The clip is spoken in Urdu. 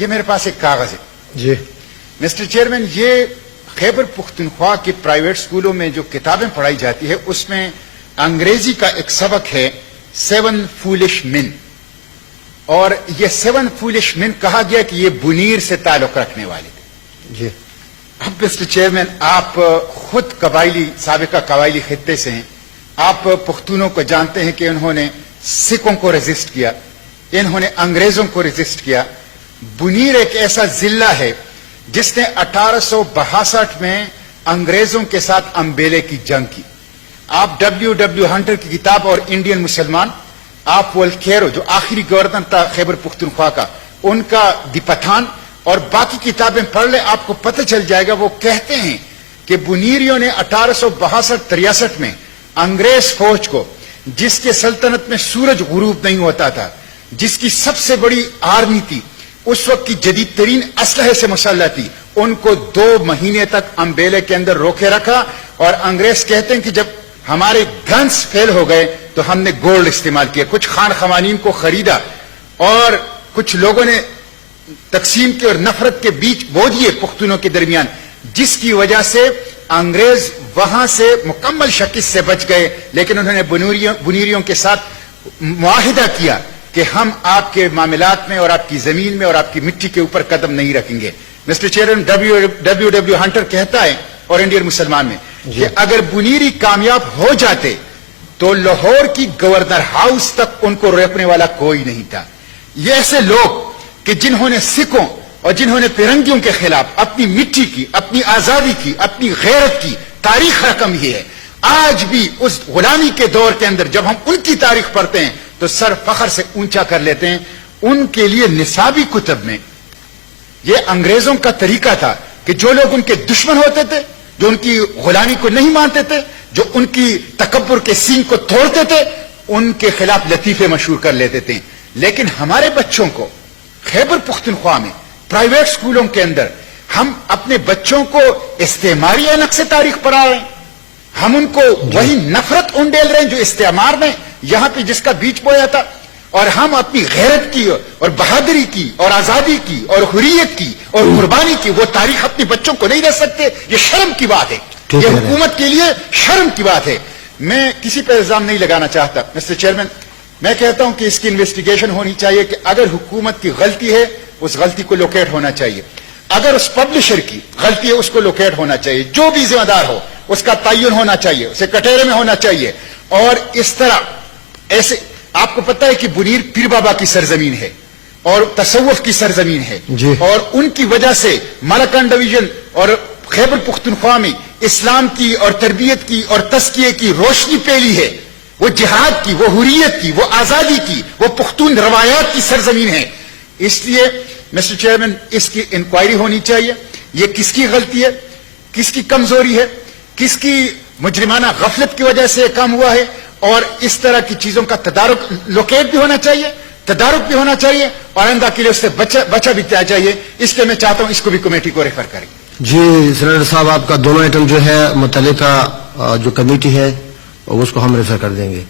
یہ میرے پاس ایک کاغذ ہے جی مسٹر چیئرمین. یہ خیبر پختونخوا کے پرائیویٹ اسکولوں میں جو کتابیں پڑھائی جاتی ہے اس میں انگریزی کا ایک سبق ہے 7 فولش مین, اور یہ 7 فولش مین کہا گیا کہ یہ بنیر سے تعلق رکھنے والے تھے. جی اب مسٹر چیئرمین, آپ خود سابقہ قبائلی خطے سے ہیں. آپ پختونوں کو جانتے ہیں کہ انہوں نے سکھوں کو ریزسٹ کیا, انہوں نے انگریزوں کو ریزسٹ کیا. بنیر ایک ایسا ضلع ہے جس نے 1862 میں انگریزوں کے ساتھ امبیلے کی جنگ کی. آپ ڈبلیو ہنٹر کی کتاب اور انڈین مسلمان, آپ والکیرو جو آخری گورنر تھا خیبر پختونخوا کا, ان کا دی پٹھان اور باقی کتابیں پڑھ لیں, آپ کو پتہ چل جائے گا. وہ کہتے ہیں کہ بنیریوں نے 1862-63 میں انگریز فوج کو, جس کے سلطنت میں سورج غروب نہیں ہوتا تھا, جس کی سب سے بڑی آرمی تھی, اس وقت کی جدید ترین اسلحے سے مسلح تھی, ان کو 2 مہینے تک امبیلے کے اندر روکے رکھا. اور انگریز کہتے ہیں کہ جب ہمارے گنز فیل ہو گئے تو ہم نے گولڈ استعمال کیا, کچھ خان خوانین کو خریدا اور کچھ لوگوں نے تقسیم کی اور نفرت کے بیچ بو دیے پختونوں کے درمیان, جس کی وجہ سے انگریز وہاں سے مکمل شکست سے بچ گئے. لیکن انہوں نے بنیریوں کے ساتھ معاہدہ کیا کہ ہم آپ کے معاملات میں اور آپ کی زمین میں اور آپ کی مٹی کے اوپر قدم نہیں رکھیں گے. مسٹر چیئرمین, ڈبلیو ہنٹر کہتا ہے اور انڈین مسلمان میں کہ اگر بنیری کامیاب ہو جاتے تو لاہور کی گورنر ہاؤس تک ان کو روکنے والا کوئی نہیں تھا. یہ ایسے لوگ کہ جنہوں نے سکھوں اور جنہوں نے فرنگیوں کے خلاف اپنی مٹی کی, اپنی آزادی کی, اپنی غیرت کی تاریخ رقم ہی ہے. آج بھی اس غلامی کے دور کے اندر جب ہم ان کی تاریخ پڑھتے ہیں تو سر فخر سے اونچا کر لیتے ہیں. ان کے لیے نصابی کتب میں یہ انگریزوں کا طریقہ تھا کہ جو لوگ ان کے دشمن ہوتے تھے, جو ان کی غلامی کو نہیں مانتے تھے, جو ان کی تکبر کے سینگ کو توڑتے تھے, ان کے خلاف لطیفے مشہور کر لیتے تھے. لیکن ہمارے بچوں کو خیبر پختونخوا میں پرائیویٹ اسکولوں کے اندر ہم اپنے بچوں کو استعماری اینک سے تاریخ پڑھا رہے ہیں. ہم ان کو وہی نفرت انڈیل رہے ہیں جو استعمار نے یہاں پہ جس کا بیج بویا تھا, اور ہم اپنی غیرت کی اور بہادری کی اور آزادی کی اور حریت کی اور قربانی کی وہ تاریخ اپنے بچوں کو نہیں دے سکتے. یہ شرم کی بات ہے, یہ حکومت کے لیے شرم کی بات ہے. میں کسی پہ الزام نہیں لگانا چاہتا مسٹر چیئرمین, میں کہتا ہوں کہ اس کی انویسٹیگیشن ہونی چاہیے کہ اگر حکومت کی غلطی ہے اس غلطی کو لوکیٹ ہونا چاہیے, اگر اس پبلشر کی غلطی ہے اس کو لوکیٹ ہونا چاہیے, جو بھی ذمہ دار ہو اس کا تعین ہونا چاہیے, اسے کٹہرے میں ہونا چاہیے. اور اس طرح ایسے آپ کو پتہ ہے کہ بنیر پیر بابا کی سرزمین ہے اور تصوف کی سرزمین ہے, اور ان کی وجہ سے ملکان ڈویژن اور خیبر پختونخوا میں اسلام کی اور تربیت کی اور تزکیے کی روشنی پھیلی ہے. وہ جہاد کی, وہ حریت کی, وہ آزادی کی, وہ پختون روایات کی سرزمین ہے. اس لیے مسٹر چیئرمین اس کی انکوائری ہونی چاہیے. یہ کس کی غلطی ہے, کس کی کمزوری ہے, کس کی مجرمانہ غفلت کی وجہ سے یہ کام ہوا ہے, اور اس طرح کی چیزوں کا تدارک لوکیٹ بھی ہونا چاہیے, تدارک بھی ہونا چاہیے, اور آئندہ کے لیے اس سے بچا بھی جانا چاہیے. اس لیے میں چاہتا ہوں اس کو بھی کمیٹی کو ریفر کریں. جی سینیٹر صاحب, آپ کا دونوں آئٹم جو ہے متعلقہ جو کمیٹی ہے اس کو ہم ریفر کر دیں گے.